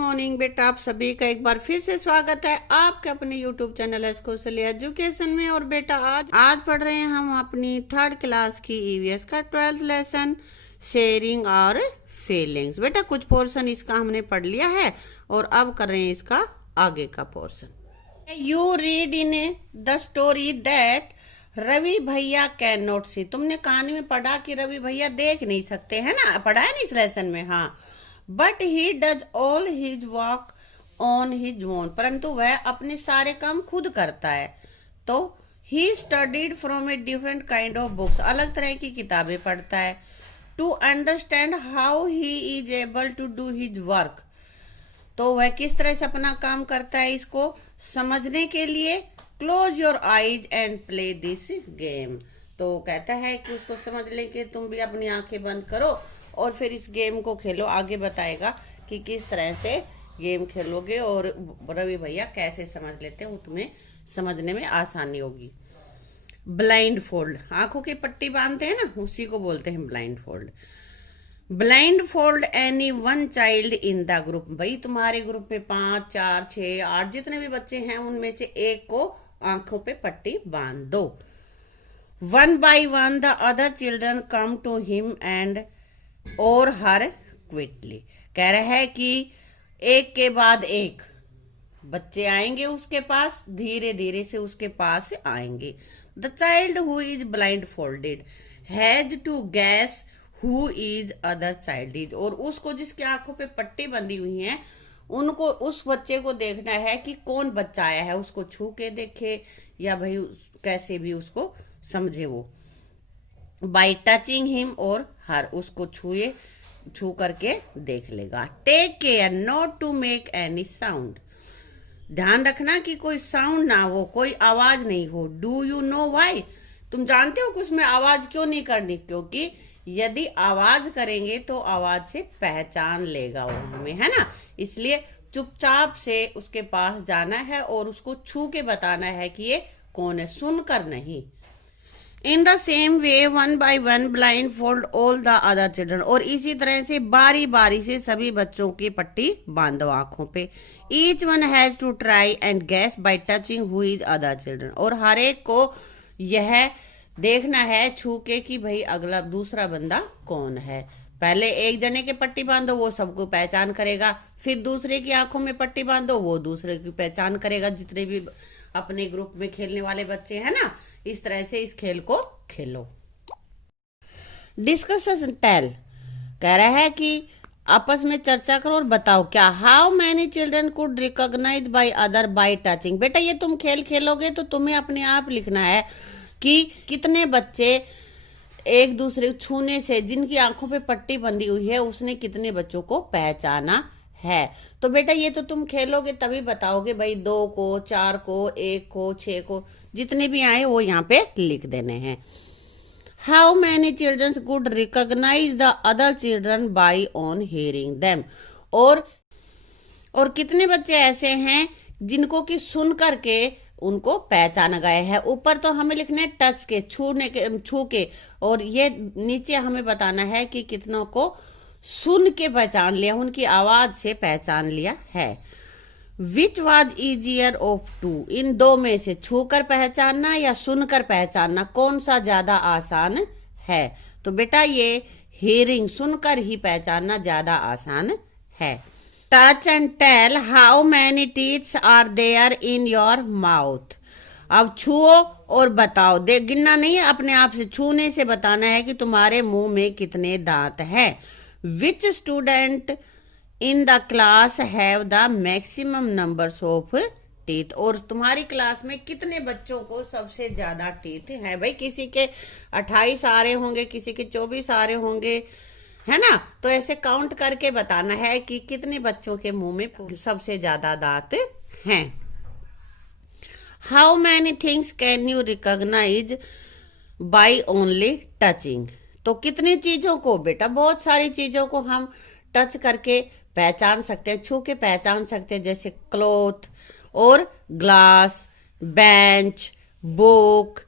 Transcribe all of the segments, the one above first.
Morning बेटा, आप सभी का एक बार फिर से स्वागत है आपके अपने यूट्यूब चैनल एस्कोसली एजुकेशन में। और बेटा आज पढ़ रहे हैं हम अपनी थर्ड क्लास की ईवीएस का 12th लेसन शेयरिंग और फीलिंग्स। बेटा कुछ पोर्शन इसका हमने पढ़ लिया है और अब कर रहे हैं इसका आगे का portion. You read in the story that Ravi भैया कैन नॉट सी। तुमने कहानी में पढ़ा कि रवि भैया देख नहीं सकते, है ना, पढ़ा है ना इस लेसन में। हाँ, but he does all his work on his own, परंतु वह अपने सारे काम खुद करता है। तो he studied from a different kind of books, अलग तरह की किताबें पढ़ता है। To understand how he is able to do his work, तो वह किस तरह से अपना काम करता है इसको समझने के लिए। Close your eyes and play this game, तो कहता है कि उसको समझ ले कि तुम भी अपनी आंखें बंद करो और फिर इस गेम को खेलो। आगे बताएगा कि किस तरह से गेम खेलोगे और रवि भैया कैसे समझ लेते हैं, वो तुम्हें समझने में आसानी होगी। ब्लाइंड फोल्ड, आंखों की पट्टी बांधते हैं ना, उसी को बोलते हैं blind fold. Blind fold any one child in the group, भाई तुम्हारे ग्रुप में 5, 4, 6, 8 जितने भी बच्चे हैं उनमें से एक को आंखों पे पट्टी बांध दो। One by one the other children come to him and और हर क्विकली, कह रहा है कि एक के बाद एक बच्चे आएंगे उसके पास, धीरे धीरे से उसके पास आएंगे। The child who is blindfolded has to guess who is other child is, और उसको जिसकी आंखों पे पट्टी बंधी हुई है उनको, उस बच्चे को देखना है कि कौन बच्चा आया है, उसको छू के देखे या भाई कैसे भी उसको समझे वो। बाई टचिंग हिम और हर, उसको छू करके देख लेगा। Take care not to make any sound, ध्यान रखना कि कोई साउंड ना हो, कोई आवाज नहीं हो। डू यू नो वाई, तुम जानते हो कि उसमें आवाज क्यों नहीं करनी, क्योंकि यदि आवाज करेंगे तो आवाज से पहचान लेगा वो हमें, है ना। इसलिए चुपचाप से उसके पास जाना है और उसको छू के बताना है कि ये कौन है, सुनकर नहीं। In the same way one by one blind fold all the other children, और इसी तरह से बारी बारी से सभी बच्चों की पट्टी बांधो आंखों पे। Each one has to try and guess by touching who is other children, और हर एक को यह देखना है छू के कि भाई अगला दूसरा बंदा कौन है। पहले एक जने के पट्टी बांधो, वो सबको पहचान करेगा, फिर दूसरे की आंखों में पट्टी बांधो, वो दूसरे की पहचान करेगा, जितने भी अपने ग्रुप में खेलने वाले बच्चे हैं ना। इस तरह से इस खेल को खेलो। डिस्कस टेल, कह रहा है कि आपस में चर्चा करो और बताओ क्या। How many children could recognise by other by touching, बेटा ये तुम खेल खेलोगे तो तुम्हें अपने आप लिखना है कि कितने बच्चे एक दूसरे छूने से, जिनकी आंखों पे पट्टी बंधी हुई है, उसने कितने बच्चों को पहचाना है। तो बेटा ये तो तुम खेलोगे तभी बताओगे, भाई 2 को, 4 को, 1 को, 6 को, जितने भी आए वो यहाँ पे लिख देने हैं। How many children could recognise the other children by on hearing them, और कितने बच्चे ऐसे हैं जिनको कि सुन करके उनको पहचाना गया है। ऊपर तो हमें लिखना है टच के, छू के, और ये नीचे हमें बताना है कि कितनों को सुन के पहचान लिया, उनकी आवाज से पहचान लिया है। Which was easier of two, इन दो में से छू कर पहचानना या सुनकर पहचानना कौन सा ज्यादा आसान है। तो बेटा ये हियरिंग, सुनकर ही पहचानना ज्यादा आसान है। Touch and tell how many teeths are there in your mouth, अब छुओ और बताओ, देख गिनना नहीं है, अपने आप से छूने से बताना है कि तुम्हारे मुंह में कितने दांत हैं। Which student in the class have the maximum numbers of teeth, और तुम्हारी क्लास में कितने बच्चों को सबसे ज्यादा टीथ है। भाई किसी के 28 आ रहे होंगे, किसी के 24 आ रहे होंगे, है ना। तो ऐसे काउंट करके बताना है कि कितने बच्चों के मुंह में सबसे ज्यादा दांत हैं। How many things can you recognise by only touching, तो कितनी चीजों को, बेटा बहुत सारी चीजों को हम टच करके पहचान सकते हैं, छू के पहचान सकते हैं, जैसे क्लॉथ और glass, bench, book,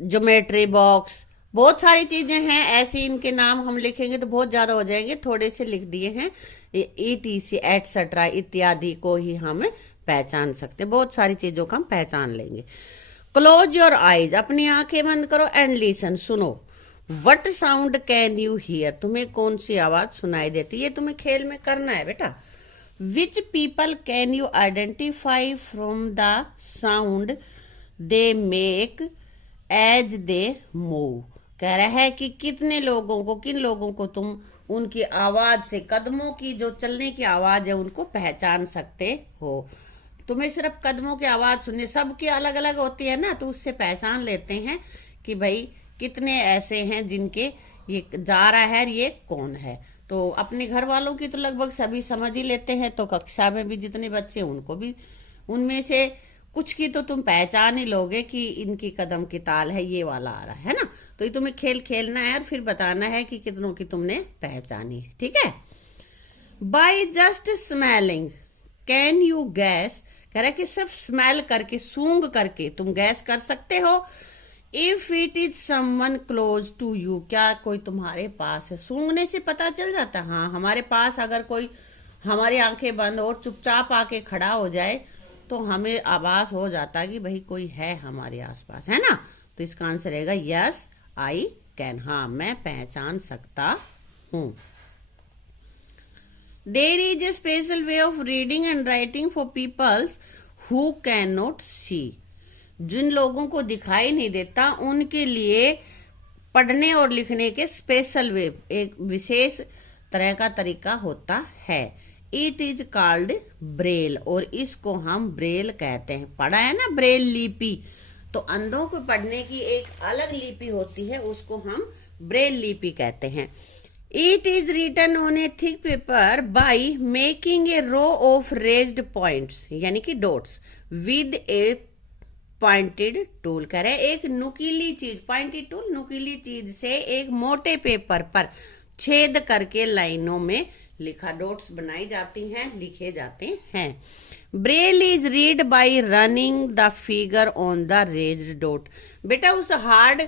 geometry box, बहुत सारी चीजें हैं ऐसी, इनके नाम हम लिखेंगे तो बहुत ज्यादा हो जाएंगे, थोड़े से लिख दिए हैं। ETC एटसेट्रा इत्यादि को ही हम पहचान सकते हैं, बहुत सारी चीजों को हम पहचान लेंगे। क्लोज योर आईज, अपनी आंखें बंद करो एंड लिसन, सुनो। What sound can you here, तुम्हें कौन सी आवाज सुनाई देती है, ये तुम्हें खेल में करना है बेटा। Which people can you identify from the sound they make as they move, कह रहा है कि कितने लोगों को, किन लोगों को तुम उनकी आवाज से, कदमों की जो चलने की आवाज है उनको पहचान सकते हो। तुम्हें सिर्फ कदमों की आवाज सुनने, सबकी अलग अलग होती है ना, तो उससे पहचान लेते हैं कि भाई कितने ऐसे हैं जिनके ये जा रहा है, ये कौन है। तो अपने घर वालों की तो लगभग सभी समझ ही लेते हैं, तो कक्षा में भी जितने बच्चे उनको भी, उनमें से कुछ की तो तुम पहचान ही लोगे कि इनकी कदम की ताल है, ये वाला आ रहा है ना। तो ये तुम्हें खेल खेलना है और फिर बताना है कि कितनों की तुमने पहचानी है, ठीक है। By just smelling can you gas, कह रहा है कि सिर्फ स्मेल करके, सूंघ करके तुम गैस कर सकते हो। If it is someone close to you, क्या कोई तुम्हारे पास है, सूंघने से पता चल जाता है। हाँ, हमारे पास अगर कोई हमारी आंखें बंद और चुपचाप आके खड़ा हो जाए तो हमें आभास हो जाता कि भाई कोई है हमारे आसपास, है ना। तो इसका आंसर रहेगा यस आई कैन, हाँ मैं पहचान सकता हूं। There is a special way of reading and writing for peoples who can not see, जिन लोगों को दिखाई नहीं देता उनके लिए पढ़ने और लिखने के स्पेशल वे, एक विशेष तरह का तरीका होता है। इट इज कॉल्ड ब्रेल, और इसको हम ब्रेल कहते हैं। पढ़ा है ना ब्रेल लिपि, तो अंधों को पढ़ने की एक अलग लिपि होती है, उसको हम ब्रेल लिपि कहते हैं। It is written on a thick paper by making a row of raised points, यानी कि dots, with a pointed tool, कह रहे एक नुकीली चीज, पॉइंटेड टूल नुकीली चीज से एक मोटे पेपर पर छेद करके लाइनों में लिखा, डॉट्स बनाई जाती हैं, लिखे जाते हैं। Braille is read by running the figure on the raised dot, बेटा उस हार्ड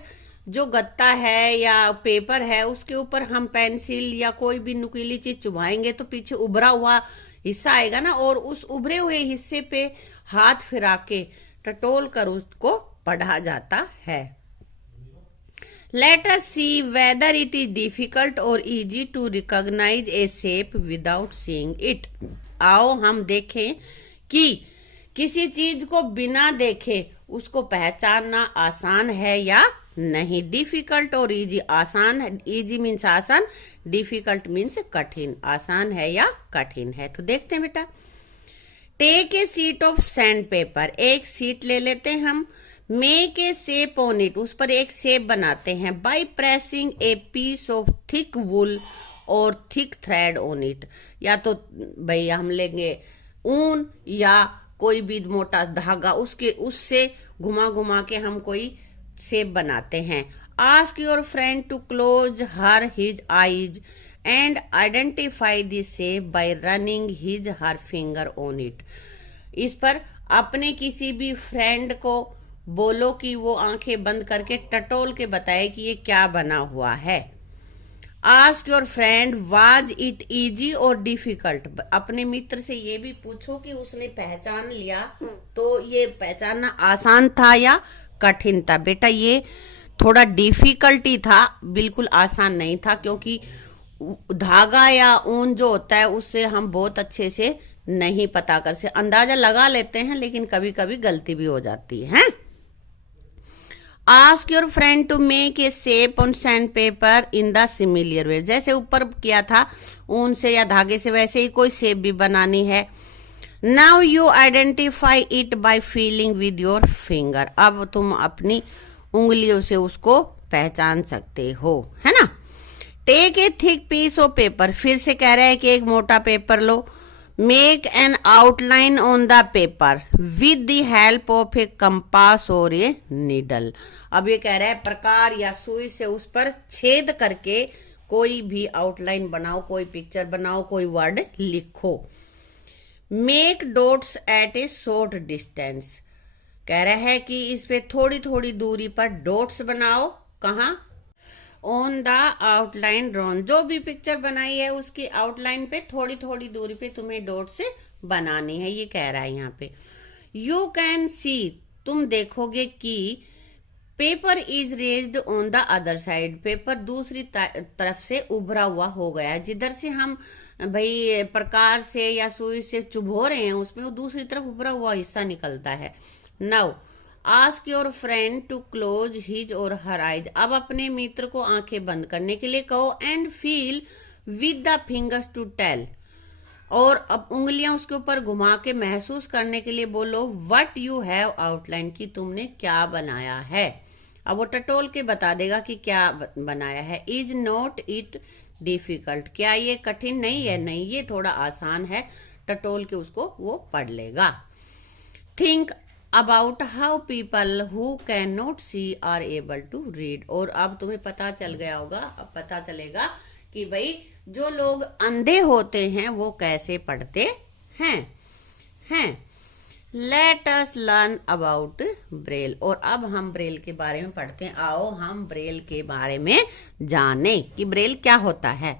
जो गत्ता है या पेपर है उसके ऊपर हम पेंसिल या कोई भी नुकीली चीज चुभाएंगे तो पीछे उभरा हुआ हिस्सा आएगा ना, और उस उभरे हुए हिस्से पे हाथ फिरा के टटोल कर उसको पढ़ा जाता है। Let us see whether it is difficult or easy to recognize a shape without seeing it. आओ हम देखें कि किसी चीज को बिना देखे उसको पहचानना आसान है या नहीं। डिफिकल्ट और इजी, आसान है, इजी मीन्स आसान, डिफिकल्ट मीन्स कठिन, आसान है या कठिन है। तो देखते हैं बेटा। Take a sheet of sand paper, एक सीट ले लेते हैं हम। Make a shape on it, उस पर एक शेप बनाते हैं। By pressing a piece of thick wool और थिक थ्रेड ऑन इट, या तो भाई हम लेंगे ऊन या कोई भी मोटा धागा, उससे घुमा घुमा के हम कोई शेप बनाते हैं। Ask your friend to close her his eyes and identify the shape by running his her finger on it. इस पर अपने किसी भी फ्रेंड को बोलो कि वो आंखें बंद करके टटोल के बताए कि ये क्या बना हुआ है। Ask your friend was it easy और डिफिकल्ट, अपने मित्र से ये भी पूछो कि उसने पहचान लिया तो ये पहचानना आसान था या कठिन था। बेटा ये थोड़ा डिफिकल्ट ही था, बिल्कुल आसान नहीं था, क्योंकि धागा या ऊन जो होता है उससे हम बहुत अच्छे से नहीं पता कर सकते, अंदाजा लगा लेते हैं लेकिन कभी कभी गलती भी हो जाती है। Ask your friend to make a shape on sand paper in the similar way, जैसे ऊपर किया था ऊन से या धागे से वैसे ही कोई शेप भी बनानी है। Now you identify it by feeling with your finger, अब तुम अपनी उंगलियों से उसको पहचान सकते हो, है ना। Take a thick piece of paper, फिर से कह रहा है कि एक मोटा पेपर लो। Make an outline on the paper with the help of a compass और ए नीडल, अब ये कह रहा है प्रकार या सुई से उस पर छेद करके कोई भी आउटलाइन बनाओ, कोई पिक्चर बनाओ, कोई वर्ड लिखो। Make dots at a short distance, कह रहा है कि इस पे थोड़ी थोड़ी दूरी पर डॉट्स बनाओ। कहाँ? ऑन द आउटलाइन ड्रॉन, जो भी पिक्चर बनाई है उसकी आउटलाइन पे थोड़ी थोड़ी दूरी पे तुम्हें डॉट से बनानी है, ये कह रहा है यहाँ पे। यू कैन सी, तुम देखोगे कि paper is raised on the other side, paper दूसरी तरफ से उभरा हुआ हो गया, जिधर से हम भाई प्रकार से या सुई से चुभो रहे हैं उसमें वो दूसरी तरफ उभरा हुआ हिस्सा निकलता है। Now ask your friend to close his और हर आइज, अब अपने मित्र को आंखें बंद करने के लिए कहो, and feel with the fingers to tell, और अब उंगलियां उसके ऊपर घुमा के महसूस करने के लिए बोलो व्हाट यू हैव आउटलाइन, कि तुमने क्या बनाया है। अब वो टटोल के बता देगा कि क्या बनाया है। इज नॉट इट डिफिकल्ट, क्या ये कठिन नहीं है? नहीं, ये थोड़ा आसान है। टटोल के उसको वो पढ़ लेगा। Think about how people who can not see are able to read, और अब तुम्हें पता चल गया होगा, अब पता चलेगा कि भाई जो लोग अंधे होते हैं वो कैसे पढ़ते हैं। Let us learn about Braille, और अब हम ब्रेल के बारे में पढ़ते हैं। आओ हम ब्रेल के बारे में जाने कि ब्रेल क्या होता है।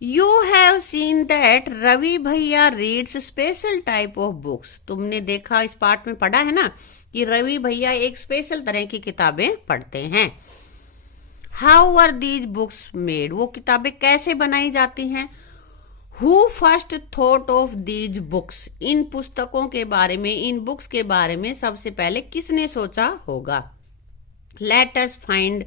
You have seen that Ravi भैया reads special type of books, तुमने देखा, इस पार्ट में पढ़ा है ना कि रवि भैया एक स्पेशल तरह की किताबें पढ़ते हैं। How are these books made, वो किताबें कैसे बनाई जाती हैं। Who first thought of these books, इन पुस्तकों के बारे में, इन बुक्स के बारे में सबसे पहले किसने सोचा होगा। Let us find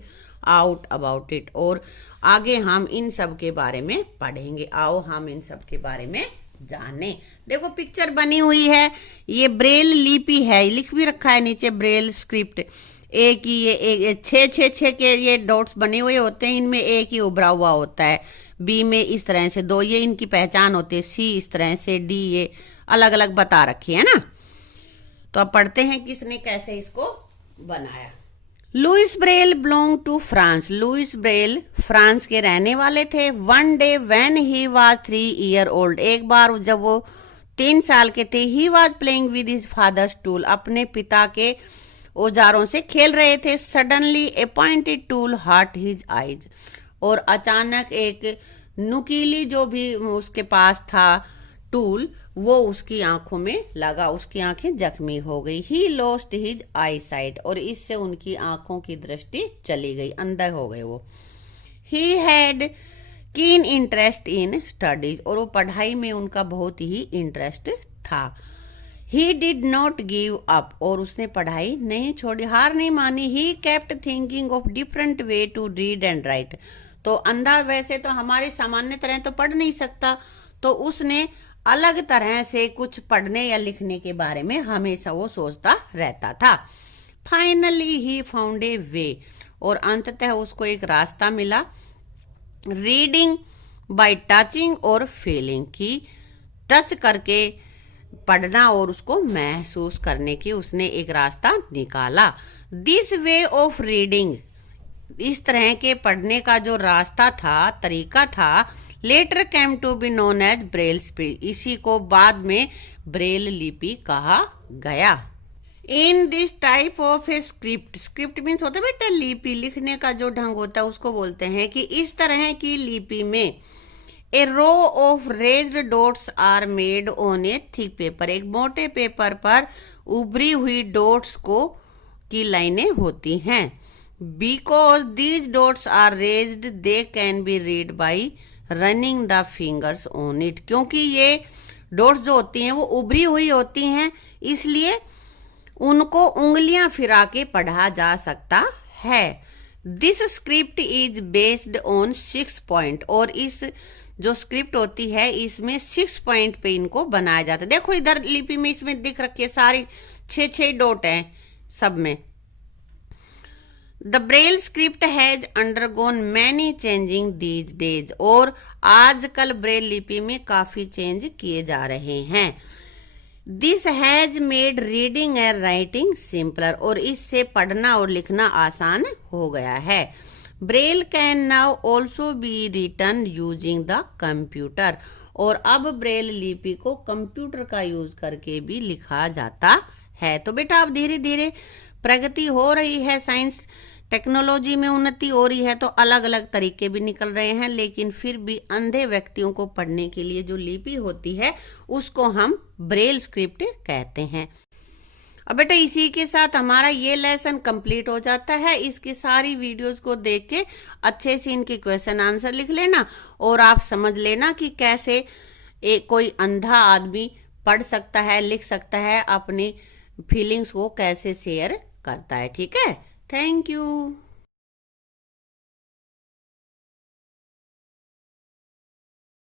out about it, और आगे हम इन सब के बारे में पढ़ेंगे। आओ हम इन सब के बारे में जाने। देखो पिक्चर बनी हुई है, ये ब्रेल लिपि है, लिख भी रखा है नीचे ब्रेल स्क्रिप्ट। एक ही ये छः के ये डॉट्स बने हुए होते हैं, इनमें एक ही उभरा हुआ होता है। बी में इस तरह से दो, ये इनकी पहचान होती है। सी इस तरह से, डी ये अलग अलग बता रखी है ना। तो अब पढ़ते हैं किसने कैसे इसको बनाया। Louis Braille belong to France, Louis Braille France के रहने वाले थे। One day when he was 3 year old, एक बार जब वो 3 साल के थे, he was playing with his father's tool, अपने पिता के औजारों से खेल रहे थे। Suddenly a pointed tool hurt his eyes, और अचानक एक नुकीली जो भी उसके पास था टूल, वो उसकी आंखों में लगा, उसकी आंखें जख्मी हो गई। He lost his I site, और इससे उनकी आंखों की दृष्टि चली गई, अंधा हो गए वो। He had keen interest in studies, और वो पढ़ाई में उनका बहुत ही इंटरेस्ट था। He did not give up, और उसने पढ़ाई नहीं छोड़ी, हार नहीं मानी। He kept thinking of different way to read and write, तो अंधा वैसे तो हमारे सामान्य तरह तो पढ़ नहीं सकता, तो उसने अलग तरह से कुछ पढ़ने या लिखने के बारे में हमेशा वो सोचता रहता था। फाइनली ही फाउंड ए वे, और अंततः उसको एक रास्ता मिला। रीडिंग बाय टचिंग और फीलिंग, की टच करके पढ़ना और उसको महसूस करने की उसने एक रास्ता निकाला। दिस वे ऑफ रीडिंग, इस तरह के पढ़ने का जो रास्ता था, तरीका था, later came to be known as Braille script, इसी को बाद में ब्रेल लिपि कहा गया। In this type of a script, script means होता है बेटा लिपि, लिखने का जो ढंग होता है उसको बोलते हैं कि इस तरह की लिपि में a row of raised dots are made on a thick paper, एक मोटे पेपर पर उभरी हुई डॉट्स को की लाइनें होती हैं। Because these dots are raised they can be read by running the fingers on it, क्योंकि ये डॉट्स जो होती हैं वो उभरी हुई होती हैं, इसलिए उनको उंगलियां फिरा के पढ़ा जा सकता है। This script is based on 6 point, और इस जो स्क्रिप्ट होती है इसमें 6 पॉइंट पे इनको बनाया जाता है। देखो इधर लिपि में इसमें दिख रखी है, सारी 6 डॉट हैं सब में। The Braille script has undergone many changing these days, और आजकल ब्रेल लिपि में काफी चेंज किए जा रहे हैं। This has made reading and writing simpler, और इससे पढ़ना और लिखना आसान हो गया है। Braille can now also be written using the computer, और अब ब्रेल लिपि को कंप्यूटर का यूज करके भी लिखा जाता है। तो बेटा अब धीरे धीरे प्रगति हो रही है साइंस टेक्नोलॉजी में उन्नति हो रही है तो अलग अलग तरीके भी निकल रहे हैं, लेकिन फिर भी अंधे व्यक्तियों को पढ़ने के लिए जो लिपि होती है उसको हम ब्रेल स्क्रिप्ट कहते हैं। अब बेटा इसी के साथ हमारा ये लेसन कंप्लीट हो जाता है। इसकी सारी वीडियोस को देख के अच्छे से इनके क्वेश्चन आंसर लिख लेना और आप समझ लेना कि कैसे कोई अंधा आदमी पढ़ सकता है, लिख सकता है, अपनी फीलिंग्स को कैसे शेयर करता है। ठीक है, थैंक यू।